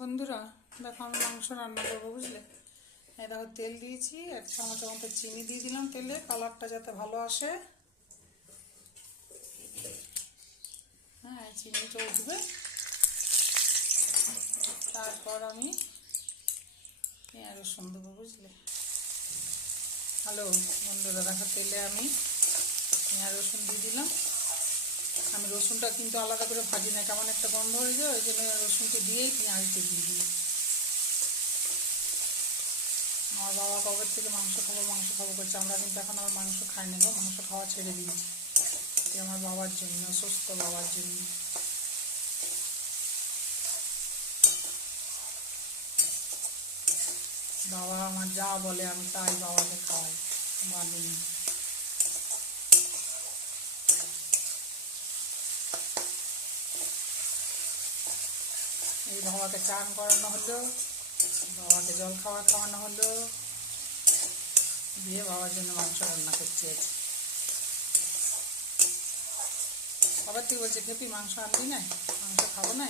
বন্ধুরা, দেখো আমি মাংস রান্না করব, বুঝলে? এই দেখো তেল দিয়েছি এক চামচের মতো চিনি দিয়ে দিলাম তেলে, কালারটা যাতে ভালো আসে। হ্যাঁ চিনিটা উঠবে তারপর আমি রসুন দেবো, বুঝলে? হ্যালো, বন্ধুরা, দেখো তেলে আমি রসুন দিয়ে দিলাম। আমি রসুনটা কিন্তু আলাদা করে ভাজি না কেমন একটা গন্ধ হয়ে যায়, ওই জন্য রসুনকে দিয়েই পেঁয়াজটা দিয়ে দিই। আমার বাবা কবে থেকে মাংস খাব মাংস খাব করছে, আমরা কিন্তু এখন আর মাংস খাই না গো, মাংস খাওয়া ছেড়ে দিয়েছি। আমার বাবার জন্য সুস্থ বাবার জন্য। বাবা আমার যা বলে আমি তাই বাবাকে খাওয়াই বানিয়ে এই বাবাকে চান করানো হলো বাবাকে জল খাওয়া খাওয়ানো হলো, দিয়ে বাবার জন্য মাংস রান্না করছি আজ। বাবার থেকে বলছে, খেপি, মাংস আনবি না মাংস খাব না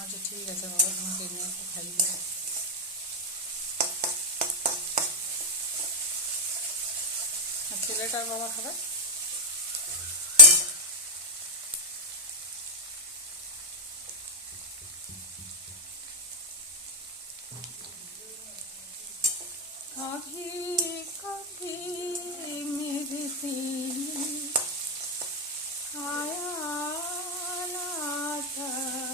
আচ্ছা ঠিক আছে বাবা, তোমাকে এনে একটু খাই দেবো ছেলেটার বাবা খাবে? कभी कभी मेरे दिल ख्याल आता है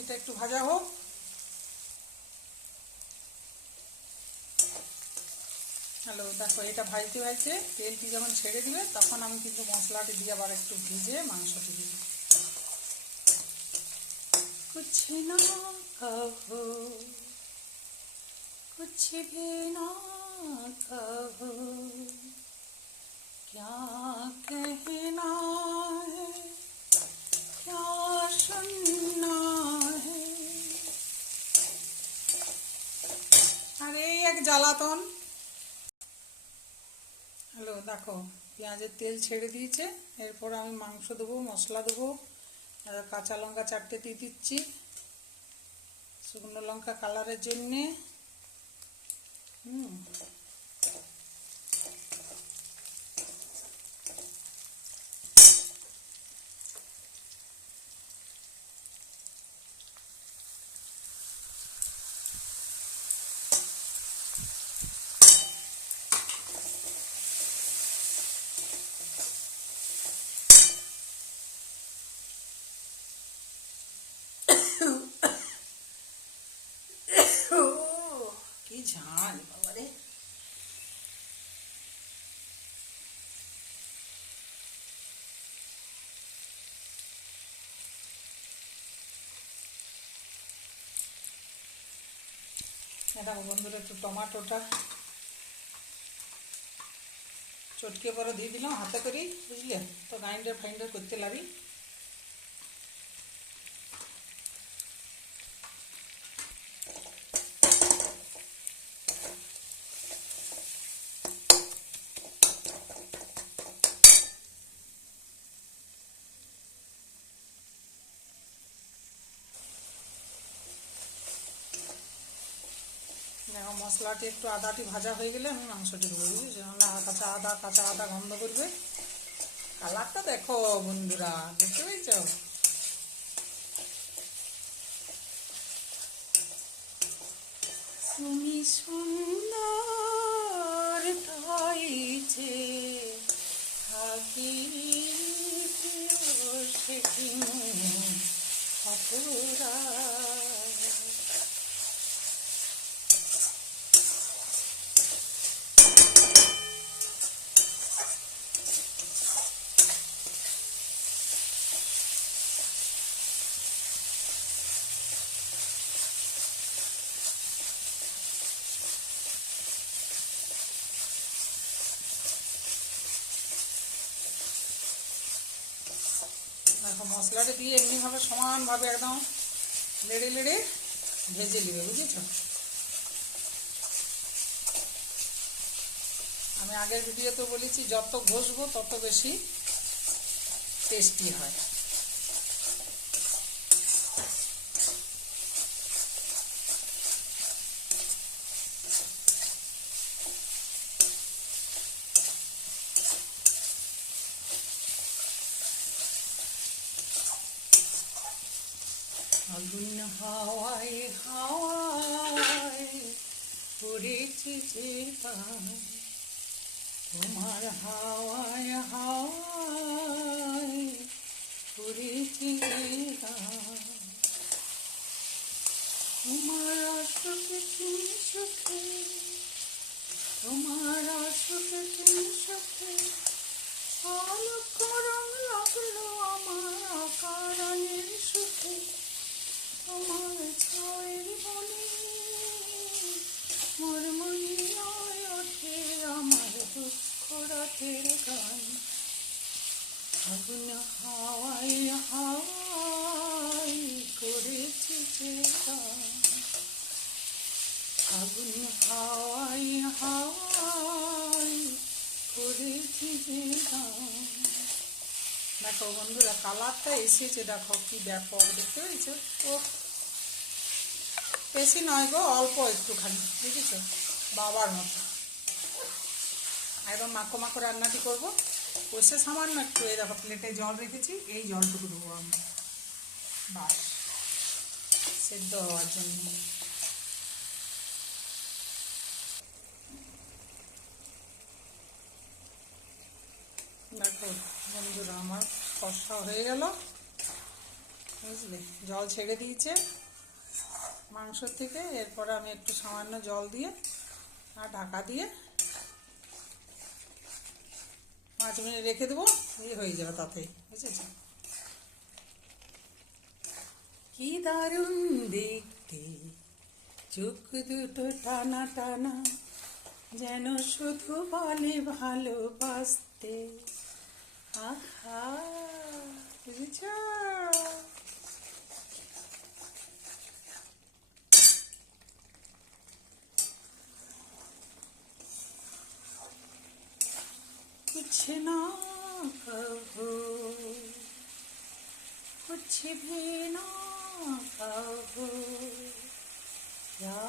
এটা একটু ভাজা হোক হ্যালো দেখো এটা ভাজতে ভাজতে তেলটি যখন ছেড়ে দিবে তখন আমি কিন্তু মশলাটি দিয়ে আবার একটু ভিজে মাংসটি দিব कुछ ना कहो कुछ भी ना कहो क्या कहना है क्या सुनना है আরে এই এক জ্বালাতন হ্যালো দেখো পেঁয়াজের তেল ছেড়ে দিয়েছে এরপর আমি মাংস দেবো মশলা দেবো আর কাঁচা লঙ্কা চারটে দিয়ে দিচ্ছি। শুকনো লঙ্কা কালারের জন্যে। হুম ও কি ঝাল বাবারে এটা বন্ধুরা, একটু টমাটোটা চটকে পরে দিয়ে দিলাম হাতে করি বুঝলে? তো গ্রাইন্ডার ফাইন্ডার করতে লাগি দেখো মশলাটি একটু আদাটি ভাজা হয়ে গেলে আমি মাংসটি দেবো বুঝেছি না কাঁচা আদা কাঁচা আদা গন্ধ করবে। কালারটা দেখো বন্ধুরা দেখতে পেয়েছ তুমি সুন্দর তাইছে দেখো মশলাটা দিয়ে এমনিভাবে সমানভাবে একদম লেড়ে লেড়ে ভেজে নেবে, বুঝেছ? আমি আগের ভিডিওতে বলেছি, যত ঘষবো তত বেশি টেস্টি হয়। আগুন হাওয়ায় হাওয়ায় পড়েছি যে তোমার হাওয়ায় হাওয়ায় পড়েছি যে গায়। তোমার আসুকে তুমি সুখে তোমার আসুকে তুমি সুখে অলক্ষ রং লাগল আমার আকারানের সুখে তোমার ছয়ের বনে মোর মনে নয় ওঠে আমার দুঃখ রাতের গান আগুন হাওয়াই হাওয়াই করেছে যে গান আগুন হাওয়াই হাওয়াই দেখো বন্ধুরা, কালারটা এসেছে, দেখো কি ব্যাপক, দেখতে পেয়েছ? ও, বেশি নয় গো, অল্প একটুখানি, বুঝেছ? বাবার মতো। একদম মাখো মাখো রান্নাটি করব। কষে সামান্য একটু, এই দেখো প্লেটে জল রেখেছি, এই জলটুকু দেবো আমি। বাস, সেদ্ধ হওয়ার জন্য। দেখো, বন্ধুরা, আমার কষা হয়ে গেল। বুঝলে? জল ছেড়ে দিয়েছে মাংস থেকে। এরপরে আমি একটু সামান্য জল দিয়ে আর ঢাকা দিয়ে পাঁচ মিনিট রেখে দেবো ইয়ে হয়ে যাবে তাতেই বুঝেছ? কি দারুণ দেখতে, চোখ দুটো টানা টানা, যেন শুধু বলে ভালোবাসতে। আহা বুঝেছ कुछ ना कहो कुछ भी ना कहो क्या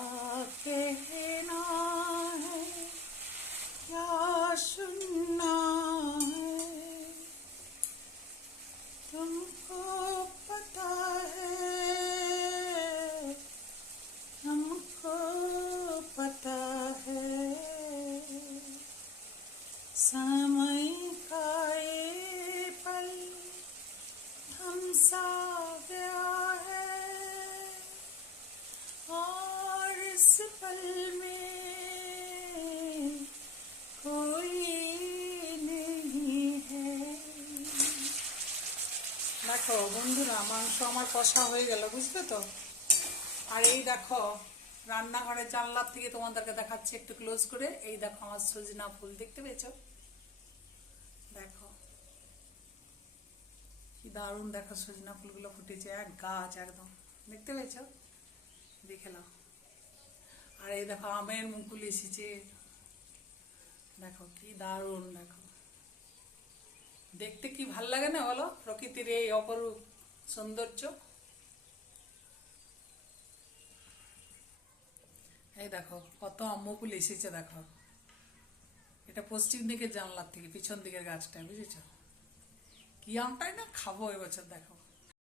समय का ये पल हम सा गया है और इस पल में कोई नहीं है দেখো বন্ধুরা মাংস আমার কষা হয়ে গেল বুঝলে তো আর এই দেখো রান্নাঘরের জানলার থেকে তোমাদেরকে দেখাচ্ছি একটু ক্লোজ করে। এই দেখো আমার সজনা ফুল দেখতে পেয়েছ? দেখো। কি দারুণ দেখো সজনা ফুলগুলো ফুটেছে, এক গাছ একদম। দেখতে পেয়েছ? দেখে নাও। আর এই দেখো আমের মুকুল এসেছে। দেখো কি দারুণ দেখো। দেখতে কি ভালো লাগে না বলো? প্রকৃতির এই অপরূপ সৌন্দর্য। এই দেখো, কত আম্মকুল এসেছে দেখো। এটা পশ্চিম দিকের জানলার থেকে, পিছন দিকের গাছটা বুঝেছ? কি আমটাই না খাব এবছর দেখো।